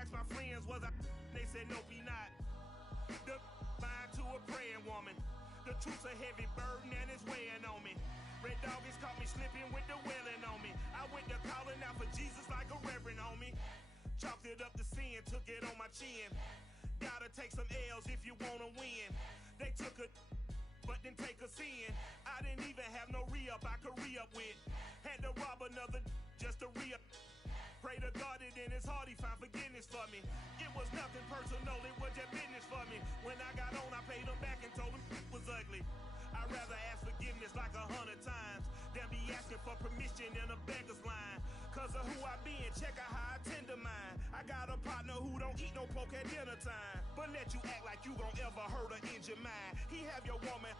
asked my friends, was I? They said, nope, he not. The mind to a praying woman. The truth's a heavy burden and it's weighing on me. Red doggies caught me slipping with the wailing on me. I went to calling out for Jesus like a reverend on me. Chalked it up to sin, took it on my chin. Gotta take some L's if you wanna win. They took a but didn't take a sin. I didn't even have no re-up I could re-up with. Had to rob another just to re-up. Pray to God that in his heart he found forgiveness for me. It was nothing personal, it was just business for me. When I got on, I paid him back and told him it was ugly. I'd rather ask forgiveness like 100 times than be asking for permission in a beggar's line. Cause of who I be and check out how I tend to mine. I got a partner who don't eat no pork at dinner time, but let you act like you gon' ever hurt or injure mine. He have your woman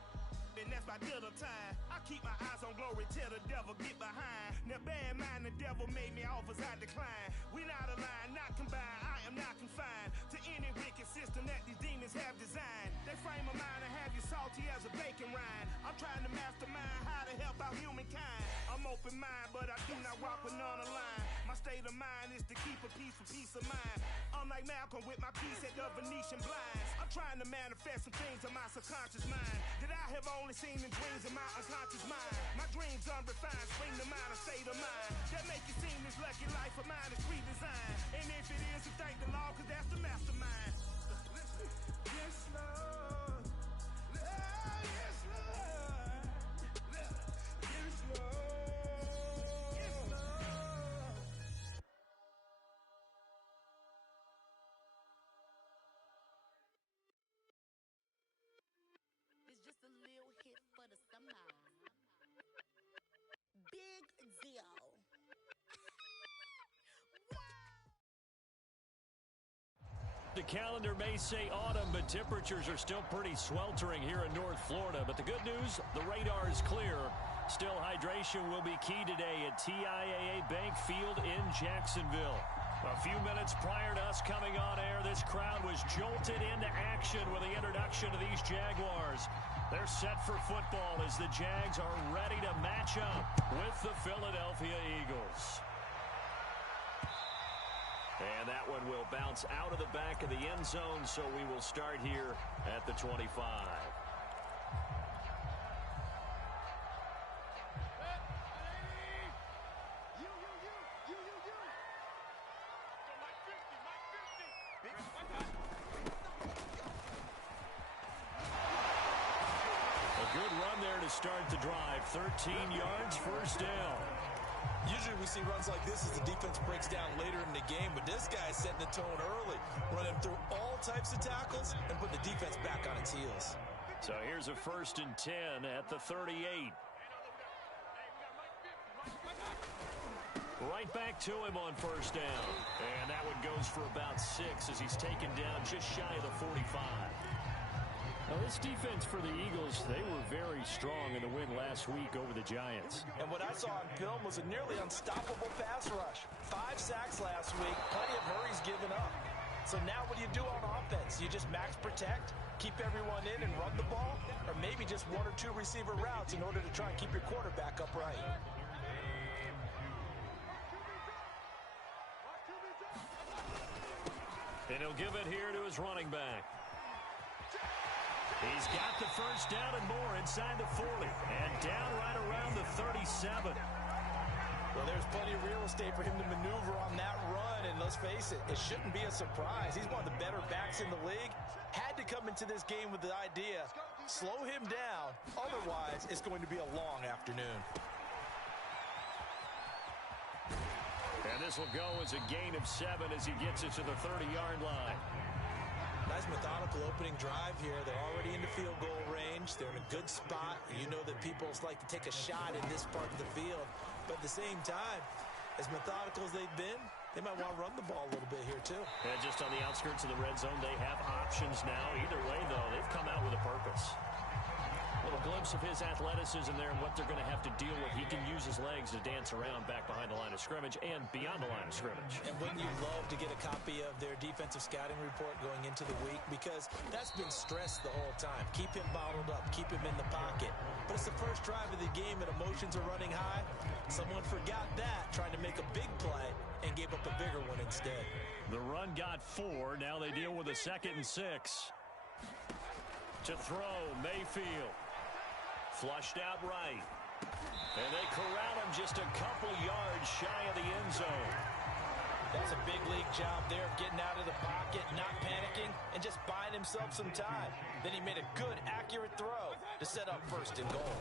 and that's my dinner time. I keep my eyes on glory till the devil get behind. Now bad mind, the devil made me offers I decline. We not aligned, not combined, I am not confined to any wicked system that these demons have designed. They frame a mind and have you salty as a bacon rind. I'm trying to mastermind how to help out humankind. I'm open mind, but I do not walk with none line. My state of mind is to keep a peace for peace of mind. I'm like Malcolm with my piece at the Venetian blinds. I'm trying to manifest some things in my subconscious mind that I have only seen in dreams in my unconscious mind. My dreams unrefined, spring to mind, a state of mind that make you seem this lucky life of mine is redesigned. And if it is, to thank the Lord, cause that's the mastermind. Yes, Lord. Yes, Lord. Yes, Lord. It's just a little hit for the summer. Big deal. The calendar may say autumn, but temperatures are still pretty sweltering here in North Florida. But the good news, the radar is clear. Still, hydration will be key today at TIAA Bank Field in Jacksonville. A few minutes prior to us coming on air, this crowd was jolted into action with the introduction of these Jaguars. They're set for football as the Jags are ready to match up with the Philadelphia Eagles. And that one will bounce out of the back of the end zone, so we will start here at the 25. A good run there to start the drive. 13 yards, first down. Usually we see runs like this as the defense breaks down later in the game, but this guy is setting the tone early, running through all types of tackles and putting the defense back on its heels. So here's a 1st and 10 at the 38. Right back to him on first down. And that one goes for about 6 as he's taken down just shy of the 45. Now, this defense for the Eagles, they were very strong in the win last week over the Giants. And what I saw on film was a nearly unstoppable pass rush. 5 sacks last week, plenty of hurries given up. So now what do you do on offense? You just max protect, keep everyone in and run the ball, or maybe just 1 or 2 receiver routes in order to try and keep your quarterback upright. And he'll give it here to his running back. He's got the first down and more inside the 40 and down right around the 37. Well, there's plenty of real estate for him to maneuver on that run, and let's face it, it shouldn't be a surprise. He's one of the better backs in the league. Had to come into this game with the idea, slow him down, otherwise it's going to be a long afternoon. And this will go as a gain of 7 as he gets it to the 30-yard line. Nice methodical opening drive here. They're already in the field goal range. They're in a good spot. You know that people like to take a shot in this part of the field. But at the same time, as methodical as they've been, they might want to run the ball a little bit here too. And just on the outskirts of the red zone, they have options now. Either way, though, they've come out with a purpose. A little glimpse of his athleticism there and what they're going to have to deal with. He can use his legs to dance around back behind the line of scrimmage and beyond the line of scrimmage. And wouldn't you love to get a copy of their defensive scouting report going into the week? Because that's been stressed the whole time. Keep him bottled up. Keep him in the pocket. But it's the first drive of the game and emotions are running high. Someone forgot that, trying to make a big play and gave up a bigger one instead. The run got 4. Now they deal with a 2nd and 6. To throw, Mayfield. Flushed out right. And they corral him just a couple yards shy of the end zone. That's a big league job there, getting out of the pocket, not panicking, and just buying himself some time. Then he made a good, accurate throw to set up 1st and goal.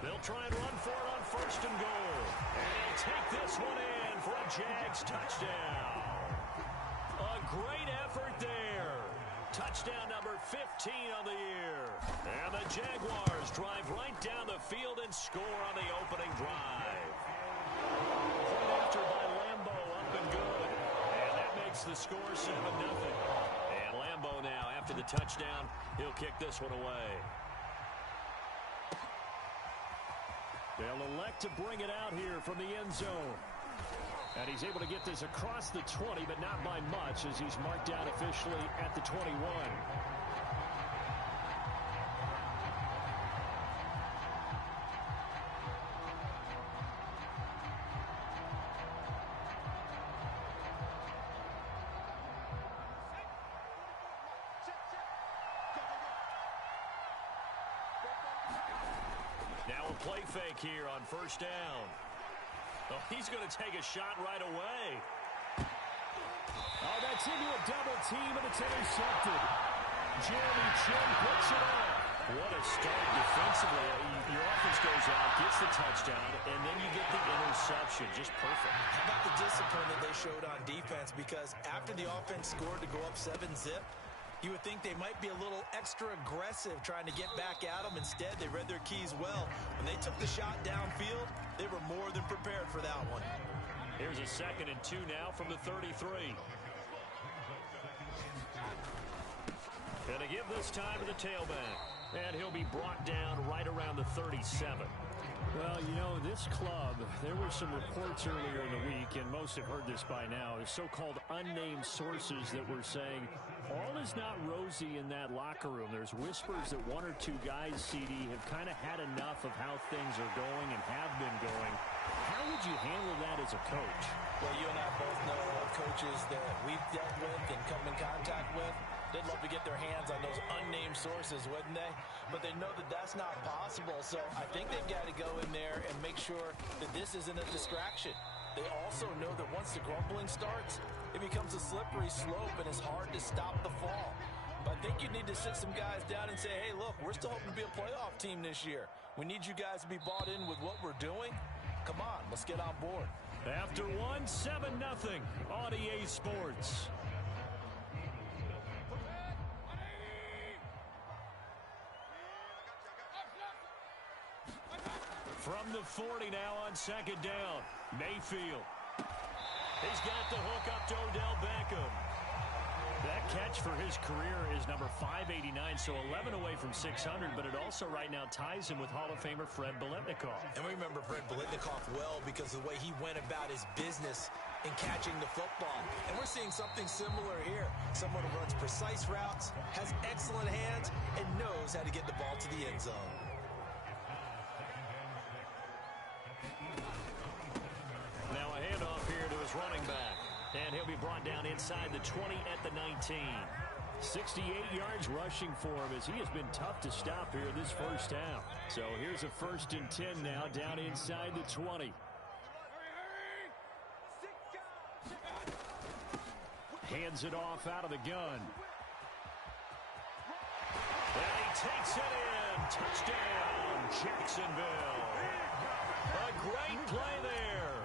They'll try and run for it on 1st and goal. And he'll take this one in for a Jags touchdown. A great effort there. Touchdown number 15 on the year. And the Jaguars drive right down the field and score on the opening drive. Point after by Lambo, up and good. And that makes the score 7-0. And Lambo now, after the touchdown, he'll kick this one away. They'll elect to bring it out here from the end zone. And he's able to get this across the 20, but not by much, as he's marked out officially at the 21. Now a play fake here on 1st down. Oh, he's going to take a shot right away. Oh, that's into a double team, and it's intercepted. Jeremy Chin puts it off. What a start defensively. Your offense goes out, gets the touchdown, and then you get the interception. Just perfect. How about the discipline that they showed on defense? Because after the offense scored to go up 7-zip, you would think they might be a little extra aggressive trying to get back at them. Instead, they read their keys well. When they took the shot downfield, they were more than prepared for that one. Here's a 2nd and 2 now from the 33. And to give this time to the tailback. And he'll be brought down right around the 37. Well, you know, this club, there were some reports earlier in the week, and most have heard this by now, so-called unnamed sources that were saying all is not rosy in that locker room. There's whispers that 1 or 2 guys, CD, have kind of had enough of how things are going and have been going. How would you handle that as a coach? Well, you and I both know coaches that we've dealt with and come in contact with. They'd love to get their hands on those unnamed sources, wouldn't they? But they know that that's not possible, so I think they've got to go in there and make sure that this isn't a distraction. They also know that once the grumbling starts, it becomes a slippery slope and it's hard to stop the fall. But I think you need to sit some guys down and say, hey, look, we're still hoping to be a playoff team this year. We need you guys to be bought in with what we're doing. Come on, let's get on board. After 7-0 on EA Sports. From the 40 now on 2nd down. Mayfield. He's got the hook up to Odell Beckham. That catch for his career is number 589, so 11 away from 600, but it also right now ties him with Hall of Famer Fred Biletnikoff. And we remember Fred Biletnikoff well because of the way he went about his business in catching the football. And we're seeing something similar here. Someone who runs precise routes, has excellent hands, and knows how to get the ball to the end zone. Now a handoff here to his running back. And he'll be brought down inside the 20 at the 19. 68 yards rushing for him as he has been tough to stop here this first half. So here's a 1st and 10 now down inside the 20. Hands it off out of the gun. And he takes it in. Touchdown, Jacksonville. A great play there.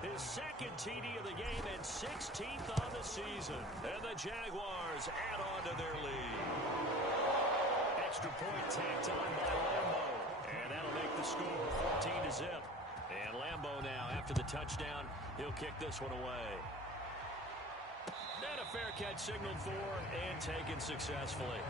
His 2nd TD of the game and 16th on the season. And the Jaguars add on to their lead. Extra point tacked on by Lambo. And that'll make the score 14-0. And Lambo now, after the touchdown, he'll kick this one away. And a fair catch signaled for and taken successfully.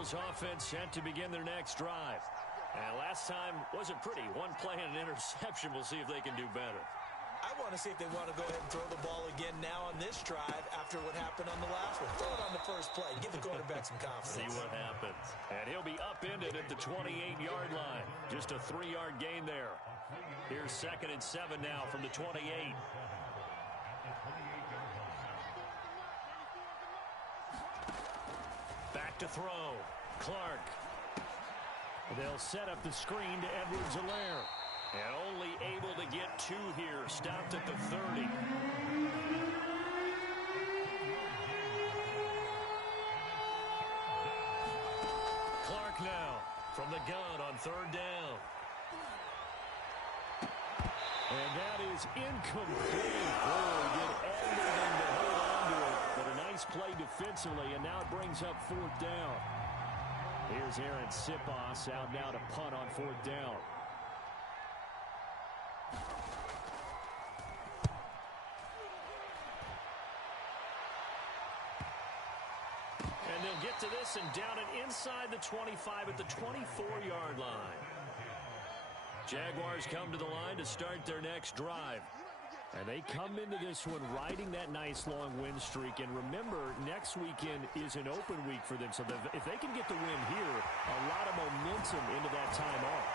Eagles offense set to begin their next drive. And last time wasn't pretty. One play and an interception. We'll see if they can do better. I want to see if they want to go ahead and throw the ball again now on this drive after what happened on the last one. Throw it on the first play. Give the quarterback some confidence. See what happens. And he'll be upended at the 28-yard line. Just a 3-yard gain there. Here's 2nd and 7 now from the 28. Back to throw. Clark. They'll set up the screen to Edwards-Helaire. And only able to get 2 here. Stopped at the 30. Clark now from the gun on 3rd down. And that is incomplete. Oh, he did everything to hold on to it. But a nice play defensively, and now it brings up 4th down. Here's Aaron Siposs out now to punt on 4th down. And they'll get to this and down it inside the 25 at the 24-yard line. Jaguars come to the line to start their next drive. And they come into this one riding that nice long win streak. And remember, next weekend is an open week for them. So if they can get the win here, a lot of momentum into that time off.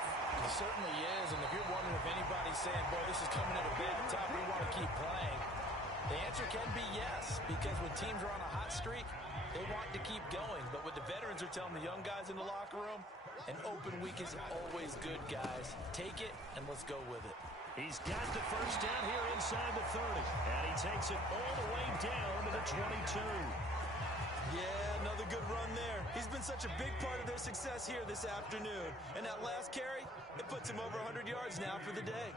It certainly is. And if you're wondering if anybody's saying, boy, this is coming at a big time, we want to keep playing, the answer can be yes. Because when teams are on a hot streak, they want to keep going. But what the veterans are telling the young guys in the locker room, an open week is always good, guys. Take it, and let's go with it. He's got the first down here inside the 30. And he takes it all the way down to the 22. Yeah, another good run there. He's been such a big part of their success here this afternoon. And that last carry, it puts him over 100 yards now for the day.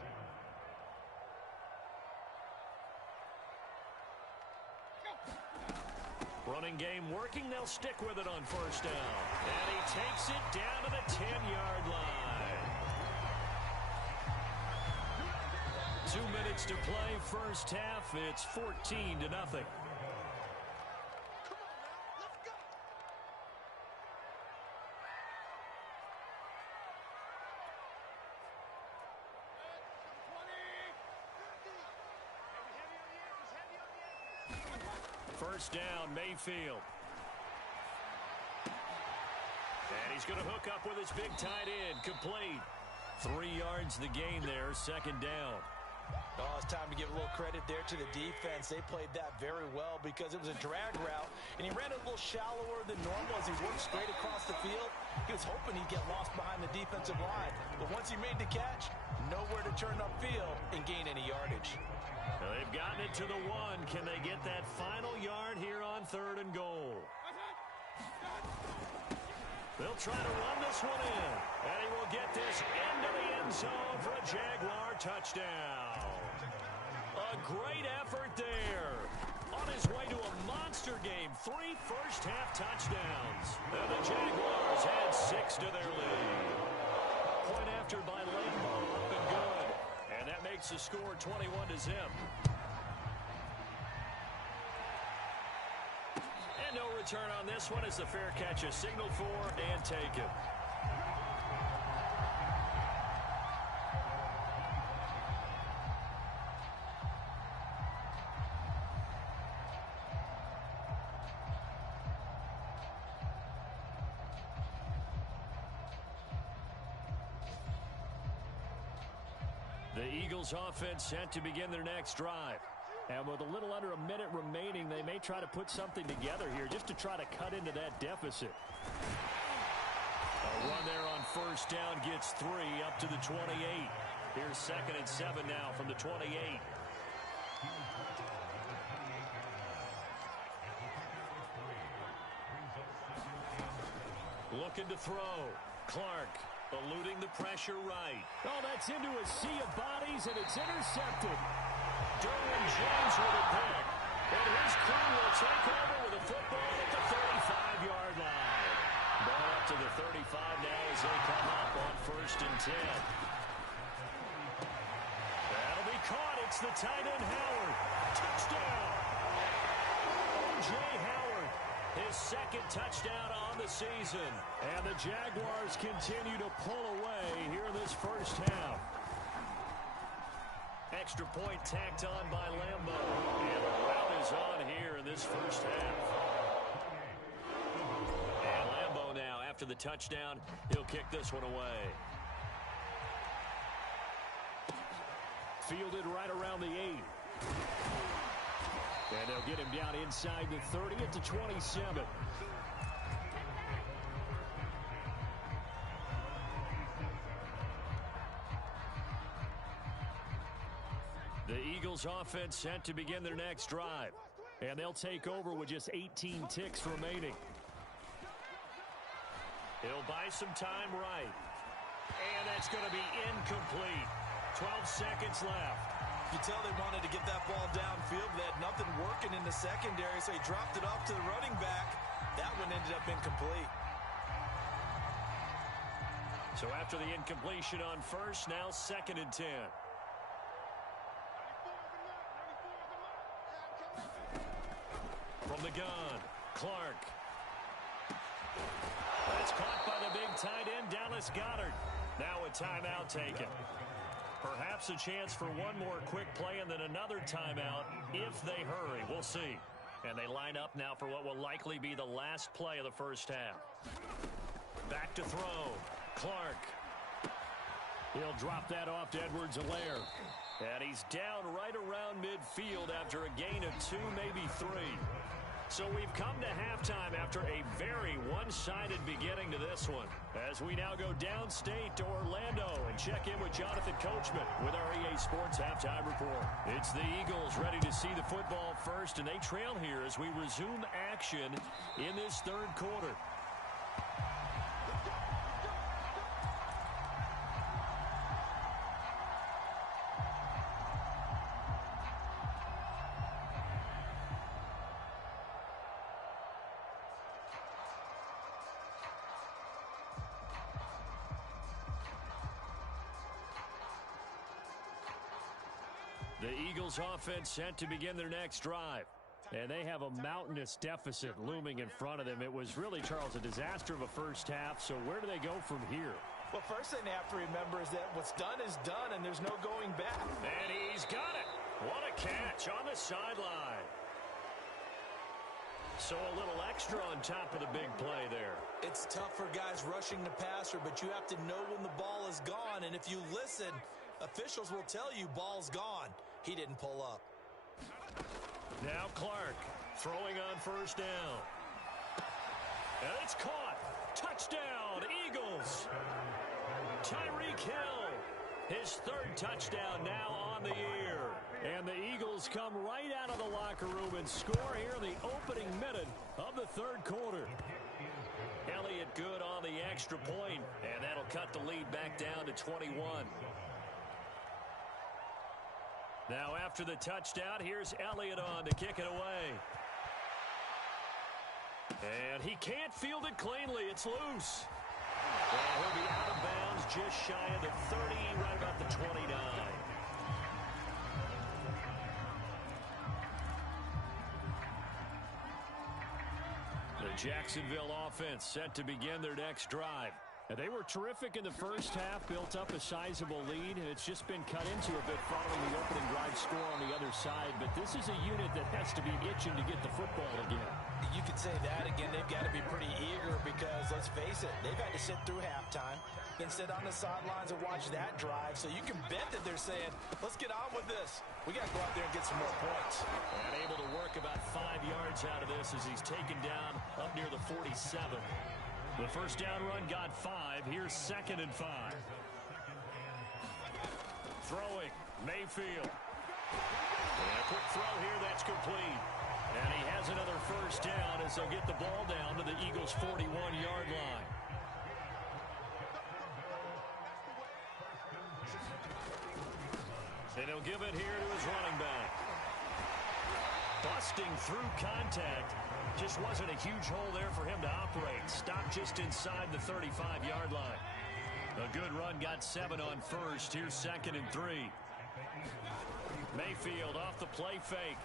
Running game working. They'll stick with it on 1st down. And he takes it down to the 10-yard line. 2 minutes to play, first half. It's 14-0. First down, Mayfield. And he's going to hook up with his big tight end. Complete. 3 yards the gain there, 2nd down. Oh, it's time to give a little credit there to the defense. They played that very well because it was a drag route, and he ran a little shallower than normal as he worked straight across the field. He was hoping he'd get lost behind the defensive line, but once he made the catch, nowhere to turn upfield and gain any yardage. Well, they've gotten it to the 1. Can they get that final yard here on 3rd and goal? They'll try to run this one in, and he will get this into the end zone for a Jaguar touchdown. A great effort there. On his way to a monster game, 3 first-half touchdowns. And the Jaguars add 6 to their lead. Point after by Lambo, up and good. And that makes the score 21-0. And no return on this one as the fair catch is signaled for and taken. The Eagles offense set to begin their next drive. And with a little under a minute remaining, they may try to put something together here just to try to cut into that deficit. A run there on 1st down gets 3 up to the 28. Here's 2nd and 7 now from the 28. Looking to throw. Clark eluding the pressure right. Oh, that's into a sea of bodies, and it's intercepted. Derwin James with a pick. And his crew will take over with a football at the 35-yard line. Ball up to the 35 now as they come up on 1st and 10. That'll be caught. It's the tight end Howard. Touchdown. O.J. Howard His second touchdown on the season. And the Jaguars continue to pull away here in this first half. Extra point tacked on by Lambo. And the rout is on here in this first half. And Lambo now, after the touchdown, he'll kick this one away. Fielded right around the 8. And they'll get him down inside the 30 at the 27. The Eagles offense set to begin their next drive. And they'll take over with just 18 ticks remaining. He'll buy some time right. And that's going to be incomplete. 12 seconds left. You tell they wanted to get that ball downfield. They had nothing working in the secondary, so he dropped it off to the running back. That one ended up incomplete. So after the incompletion on first, now 2nd and 10. From the gun, Clark. That's caught by the big tight end, Dallas Goedert. Now a timeout taken. Perhaps a chance for one more quick play and then another timeout if they hurry. We'll see. And they line up now for what will likely be the last play of the first half. Back to throw. Clark. He'll drop that off to Edwards-Helaire. And he's down right around midfield after a gain of 2, maybe 3. So we've come to halftime after a very one-sided beginning to this one. As we now go downstate to Orlando and check in with Jonathan Coachman with our EA Sports Halftime Report. It's the Eagles ready to see the football first, and they trail here as we resume action in this third quarter. The Eagles offense set to begin their next drive. And they have a mountainous deficit looming in front of them. It was really, Charles, a disaster of a first half. So where do they go from here? Well, first thing they have to remember is that what's done is done, and there's no going back. And he's got it. What a catch on the sideline. So a little extra on top of the big play there. It's tough for guys rushing the passer, but you have to know when the ball is gone. And if you listen, officials will tell you ball's gone. He didn't pull up. Now Clark throwing on first down. And it's caught. Touchdown, Eagles. Tyreek Hill, his 3rd touchdown now on the year. And the Eagles come right out of the locker room and score here in the opening minute of the third quarter. Elliott good on the extra point, and that'll cut the lead back down to 21. Now after the touchdown, here's Elliott on to kick it away. And he can't field it cleanly. It's loose. And he'll be out of bounds just shy of the 30, right about the 29. The Jacksonville offense set to begin their next drive. And they were terrific in the first half, built up a sizable lead, and it's just been cut into a bit following the opening drive score on the other side. But this is a unit that has to be itching to get the football again. You could say that again. They've got to be pretty eager because, let's face it, they've had to sit through halftime, then sit on the sidelines and watch that drive. So you can bet that they're saying, let's get on with this. We got to go out there and get some more points. And able to work about 5 yards out of this as he's taken down up near the 47. The first down run got 5. Here's 2nd and 5. Throwing, Mayfield. And a quick throw here, that's complete. And he has another first down as they'll get the ball down to the Eagles' 41-yard line. And he'll give it here to his running back. Busting through contact. Just wasn't a huge hole there for him to operate. Stopped just inside the 35-yard line. A good run, got 7 on first. Here's 2nd and 3. Mayfield off the play fake.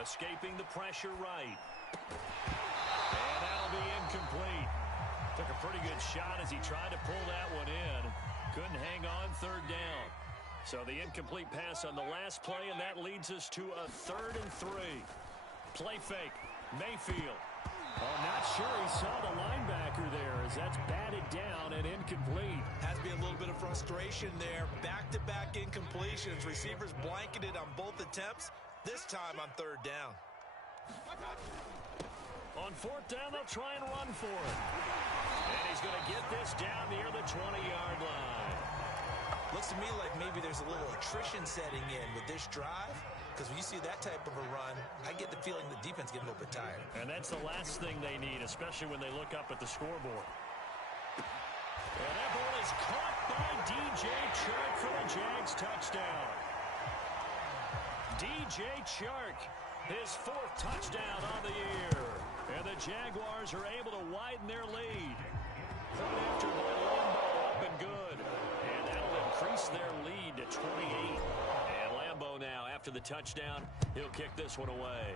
Escaping the pressure right. Took a pretty good shot as he tried to pull that one in. Couldn't hang on, third down. So the incomplete pass on the last play, and that leads us to a 3rd and 3. Play fake. Mayfield. Oh, not sure he saw the linebacker there as that's batted down and incomplete. Has to be a little bit of frustration there. Back-to-back incompletions. Receivers blanketed on both attempts. This time on 3rd down. On 4th down, they'll try and run for it. And he's going to get this down near the 20-yard line. Looks to me like maybe there's a little attrition setting in with this drive. Because when you see that type of a run, I get the feeling the defense getting a little bit tired. And that's the last thing they need, especially when they look up at the scoreboard. And that ball is caught by D.J. Chark for the Jags touchdown. D.J. Chark, his 4th touchdown on the year. And the Jaguars are able to widen their lead. Point after by Lambeau, up and good. And that'll increase their lead to 28. And Lambeau now, after the touchdown, he'll kick this one away.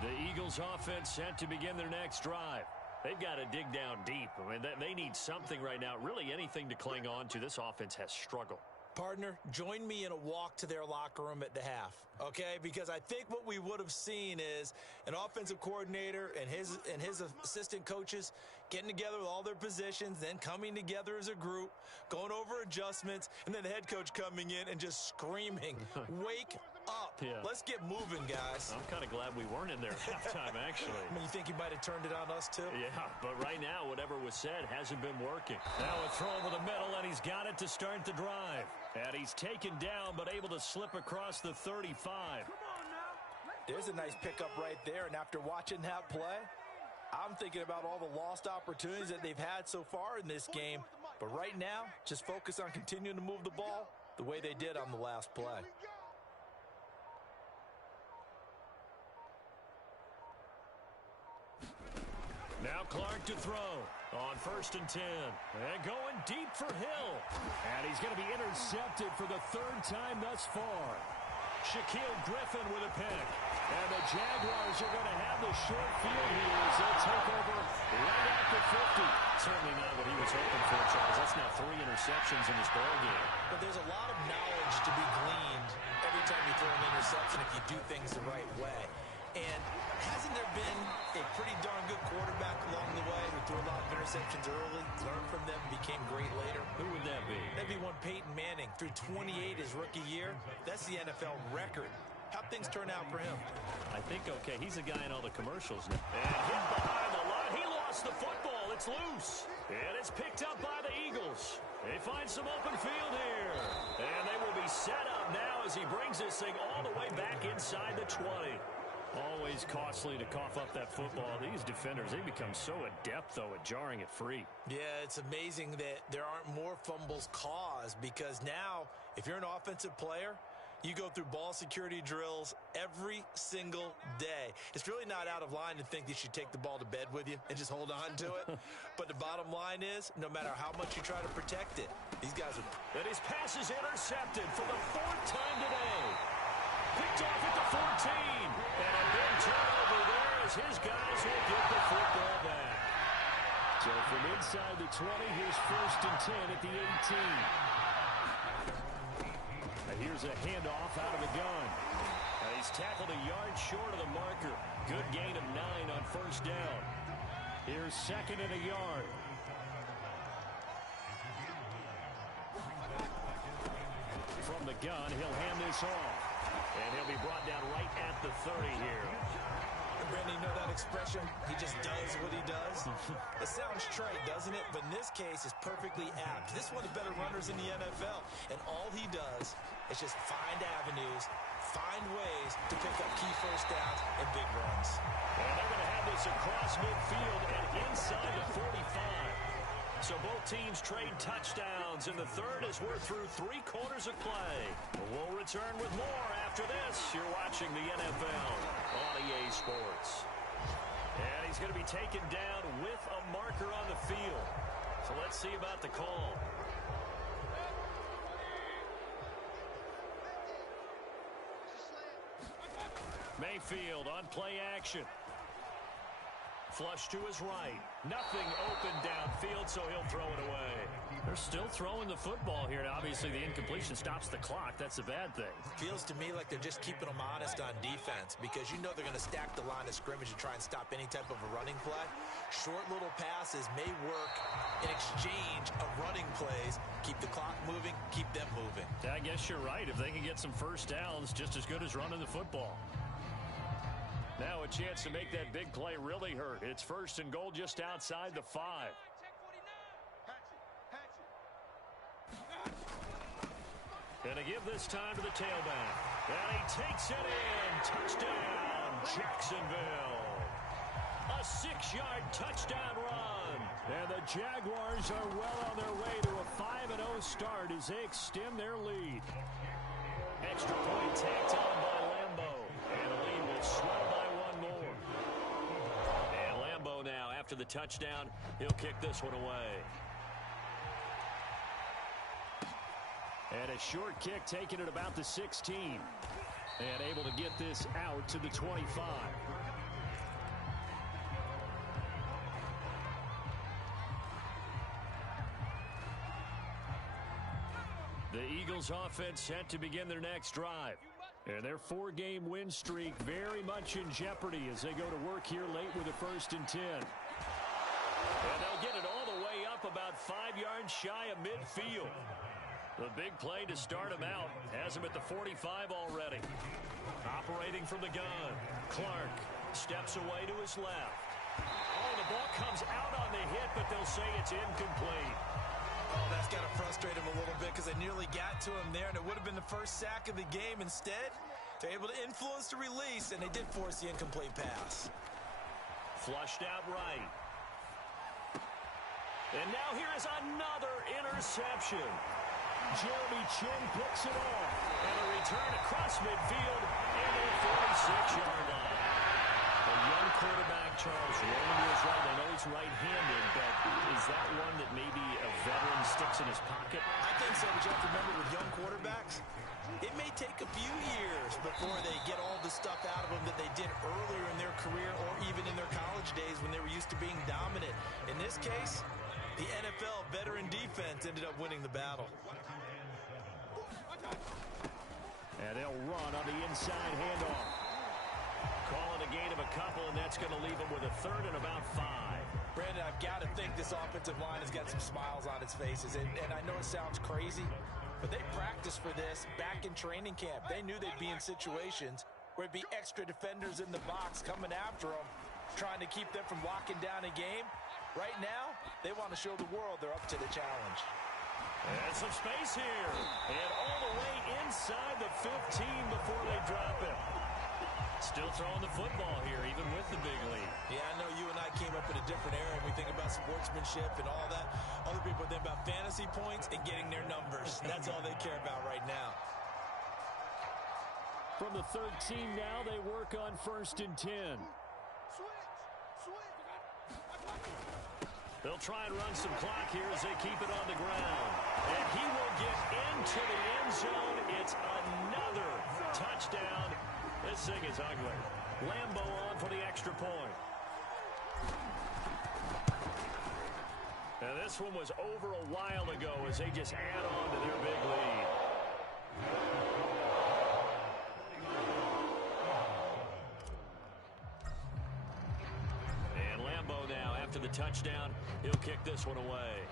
The Eagles offense set to begin their next drive. They've got to dig down deep. I mean, they need something right now, really anything to cling on to. This offense has struggled. Partner, join me in a walk to their locker room at the half, okay? Because I think what we would have seen is an offensive coordinator and his assistant coaches getting together with all their positions, then coming together as a group, going over adjustments, and then the head coach coming in and just screaming, wake up. Yeah. Let's get moving, guys. I'm kind of glad we weren't in there at halftime, actually. I mean, you think he might have turned it on us, too? Yeah, but right now, whatever was said hasn't been working. Now a throw over the middle, and he's got it to start the drive. And he's taken down, but able to slip across the 35. There's a nice pickup right there, and after watching that play, I'm thinking about all the lost opportunities that they've had so far in this game. But right now, just focus on continuing to move the ball the way they did on the last play. Now Clark to throw on 1st and 10. And going deep for Hill. And he's going to be intercepted for the 3rd time thus far. Shaquille Griffin with a pick. And the Jaguars are going to have the short field here as they'll take over right at the 50. Certainly not what he was hoping for, Charles. That's now 3 interceptions in this ballgame. But there's a lot of knowledge to be gleaned every time you throw an interception if you do things the right way. And hasn't there been a pretty darn good quarterback along the way who threw a lot of interceptions early, learned from them, became great later? Who would that be? That'd be one Peyton Manning. Threw 28 his rookie year. That's the NFL record. How'd things turn out for him? I think, okay, he's the guy in all the commercials now. And hit behind the line. He lost the football. It's loose. And it's picked up by the Eagles. They find some open field here. And they will be set up now as he brings this thing all the way back inside the 20. Always costly to cough up that football. These defenders, they become so adept, though, at jarring it free. Yeah, it's amazing that there aren't more fumbles caused because now, if you're an offensive player, you go through ball security drills every single day. It's really not out of line to think that you should take the ball to bed with you and just hold on to it. But the bottom line is, no matter how much you try to protect it, these guys are... And his pass is intercepted for the 4th time today. Picked off at the 14. And a big turnover there as his guys will get the football back. So from inside the 20, here's 1st and 10 at the 18. And here's a handoff out of the gun. And he's tackled a yard short of the marker. Good gain of 9 on 1st down. Here's 2nd and a yard. From the gun, he'll hand this off. And he'll be brought down right at the 30 here. Brandon, you know that expression? He just does what he does. It sounds trite, doesn't it? But in this case, it's perfectly apt. This is one of the better runners in the NFL. And all he does is just find avenues, find ways to pick up key 1st downs and big runs. And they're going to have this across midfield and inside the 45. So both teams trade touchdowns in the 3rd as we're through 3 quarters of play. We'll return with more after this. You're watching the NFL on EA Sports. And he's going to be taken down with a marker on the field. So let's see about the call. Mayfield on play action. Flush to his right. Nothing open downfield, so he'll throw it away. They're still throwing the football here. Now, obviously, the incompletion stops the clock. That's a bad thing. Feels to me like they're just keeping them honest on defense because you know they're going to stack the line of scrimmage and try and stop any type of a running play. Short little passes may work in exchange of running plays. Keep the clock moving, keep them moving. I guess you're right. If they can get some first downs, just as good as running the football. Now a chance to make that big play really hurt. It's 1st and goal just outside the 5. Gonna give this time to the tailback. And he takes it in. Touchdown, Jacksonville. A 6-yard touchdown run. And the Jaguars are well on their way to a 5-0 start as they extend their lead. Extra point tacked on by Lambo. And the lead will swell by one more. And Lambo now, after the touchdown, he'll kick this one away. And a short kick taken at about the 16. And able to get this out to the 25. The Eagles offense set to begin their next drive. And their 4-game win streak very much in jeopardy as they go to work here late with a 1st and 10. And they'll get it all the way up about 5 yards shy of midfield. The big play to start him out has him at the 45 already. Operating from the gun, Clark steps away to his left. Oh, the ball comes out on the hit, but they'll say it's incomplete. Oh, that's got to frustrate him a little bit because they nearly got to him there, and it would have been the first sack of the game. Instead, they're able to influence the release, and they did force the incomplete pass. Flushed out right. And now here is another interception. Jeremy Chin picks it off. And a return across midfield and a 46-yard line. A young quarterback, Charles, rolling to his right. I know he's right-handed, but is that one that maybe a veteran sticks in his pocket? I think so, but you have to remember with young quarterbacks, it may take a few years before they get all the stuff out of them that they did earlier in their career or even in their college days when they were used to being dominant. In this case, the NFL veteran defense ended up winning the battle. And they'll run on the inside handoff. Calling a gain of a couple, and that's going to leave them with a 3rd and about 5. Brandon, I've got to think this offensive line has got some smiles on its faces. And I know it sounds crazy, but they practiced for this back in training camp. They knew they'd be in situations where it'd be extra defenders in the box coming after them, trying to keep them from locking down a game. Right now, they want to show the world they're up to the challenge. And some space here. And all the way inside the 15 before they drop it. Still throwing the football here, even with the big lead. Yeah, I know you and I came up in a different era, and we think about sportsmanship and all that. Other people think about fantasy points and getting their numbers. That's all they care about right now. From the 13 now, they work on 1st and 10. They'll try and run some clock here as they keep it on the ground. And he will get into the end zone. It's another touchdown. This thing is ugly. Lambo on for the extra point. And this one was over a while ago as they just add on to their big lead. And Lambo now, after the touchdown, he'll kick this one away.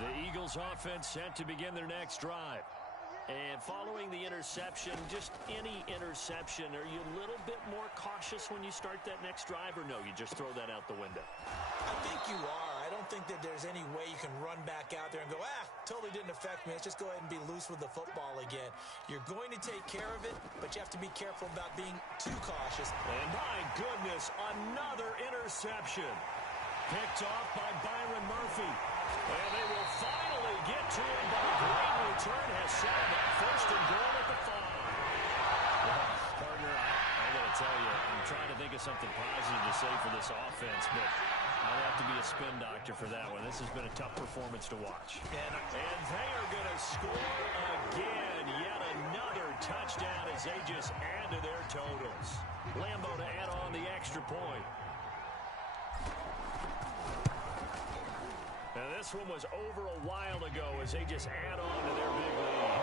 The Eagles offense set to begin their next drive. And following the interception, just any interception, are you a little bit more cautious when you start that next drive, or no, you just throw that out the window? I think you are. I don't think that there's any way you can run back out there and go, totally didn't affect me. Let's just go ahead and be loose with the football again. You're going to take care of it, but you have to be careful about being too cautious. And my goodness, another interception. Picked off by Byron Murphy. And they will finally get to him, but a great return has set him up 1st and goal at the 5. Well, partner, I got to I tell you, I'm trying to think of something positive to say for this offense, but I'll have to be a spin doctor for that one. This has been a tough performance to watch. And they are going to score again. Yet another touchdown as they just add to their totals. Lambeau to add on the extra point. And this one was over a while ago as they just add on to their big lead.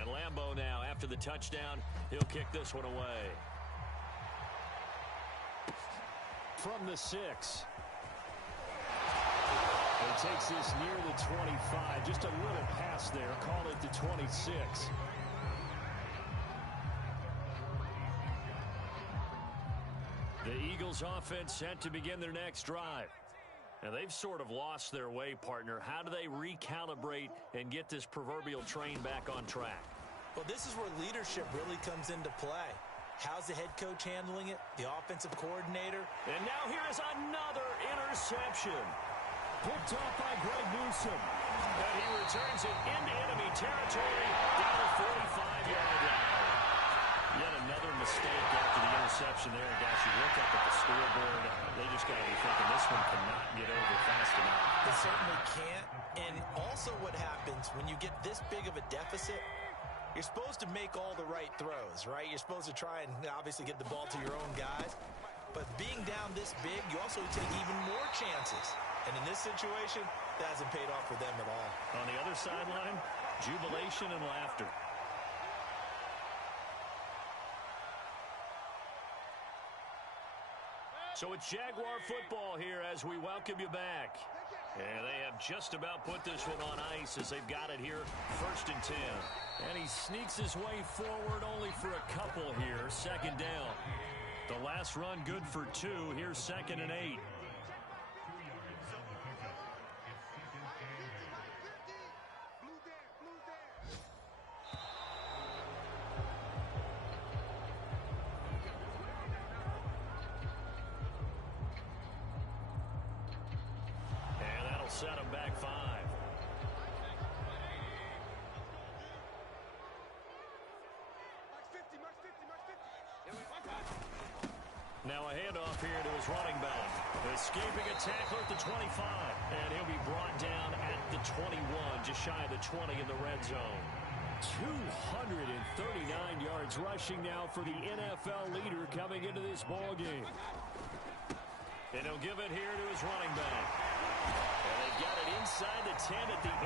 And Lambeau now, after the touchdown, he'll kick this one away. From the 6. He takes this near the 25. Just a little pass there. Call it the 26. The Eagles offense set to begin their next drive. Now, they've sort of lost their way, partner. How do they recalibrate and get this proverbial train back on track? Well, this is where leadership really comes into play. How's the head coach handling it? The offensive coordinator? And now here is another interception. Picked off by Greg Newsome. And he returns it into enemy territory down the 45-yard line. Yet another mistake after the interception there. Guys, you look up at the scoreboard. They just got to be thinking this one cannot get over fast enough. It certainly can't. And also what happens when you get this big of a deficit, you're supposed to make all the right throws, right? You're supposed to try and obviously get the ball to your own guys. But being down this big, you also take even more chances. And in this situation, that hasn't paid off for them at all. On the other sideline, jubilation and laughter. So it's Jaguar football here as we welcome you back. And they have just about put this one on ice as they've got it here, 1st and 10. And he sneaks his way forward only for a couple here, 2nd down. The last run good for 2. Here's 2nd and 8. Set him back 5. Now a handoff here to his running back. Escaping a tackle at the 25. And he'll be brought down at the 21, just shy of the 20 in the red zone. 239 yards rushing now for the NFL leader coming into this ball game. And he'll give it here to his running back. And they've got it inside the 10 at the 8.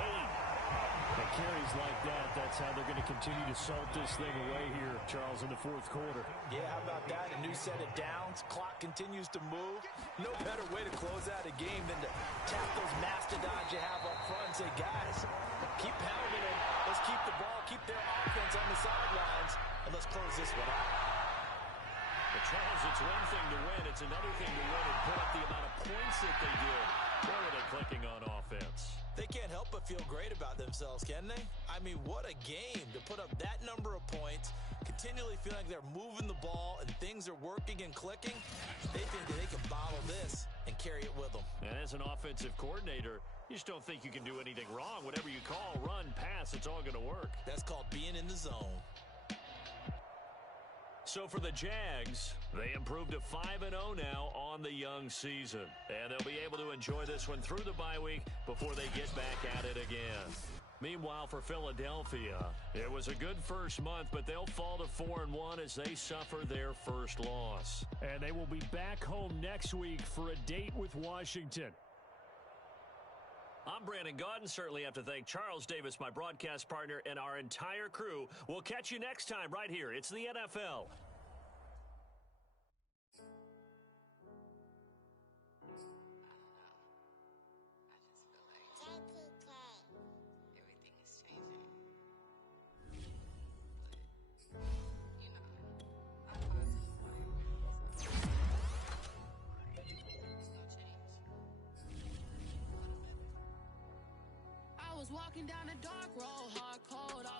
And carries like that, that's how they're going to continue to salt this thing away here, Charles, in the 4th quarter. Yeah, how about that? A new set of downs. Clock continues to move. No better way to close out a game than to tap those mastodons you have up front and say, guys, keep pounding it. Let's keep the ball, keep their offense on the sidelines, and let's close this one out. But Charles, it's one thing to win. It's another thing to win and put up the amount of points that they did. Where are they clicking on offense? They can't help but feel great about themselves, can they? I mean, what a game to put up that number of points, continually feeling like they're moving the ball and things are working and clicking. They think that they can bottle this and carry it with them. And as an offensive coordinator, you just don't think you can do anything wrong. Whatever you call, run, pass, it's all going to work. That's called being in the zone. So for the Jags, they improved to 5-0 now on the young season. And they'll be able to enjoy this one through the bye week before they get back at it again. Meanwhile, for Philadelphia, it was a good first month, but they'll fall to 4-1 as they suffer their first loss. And they will be back home next week for a date with Washington. I'm Brandon Gaudin. Certainly have to thank Charles Davis, my broadcast partner, and our entire crew. We'll catch you next time right here. It's the NFL. Walking down a dark road.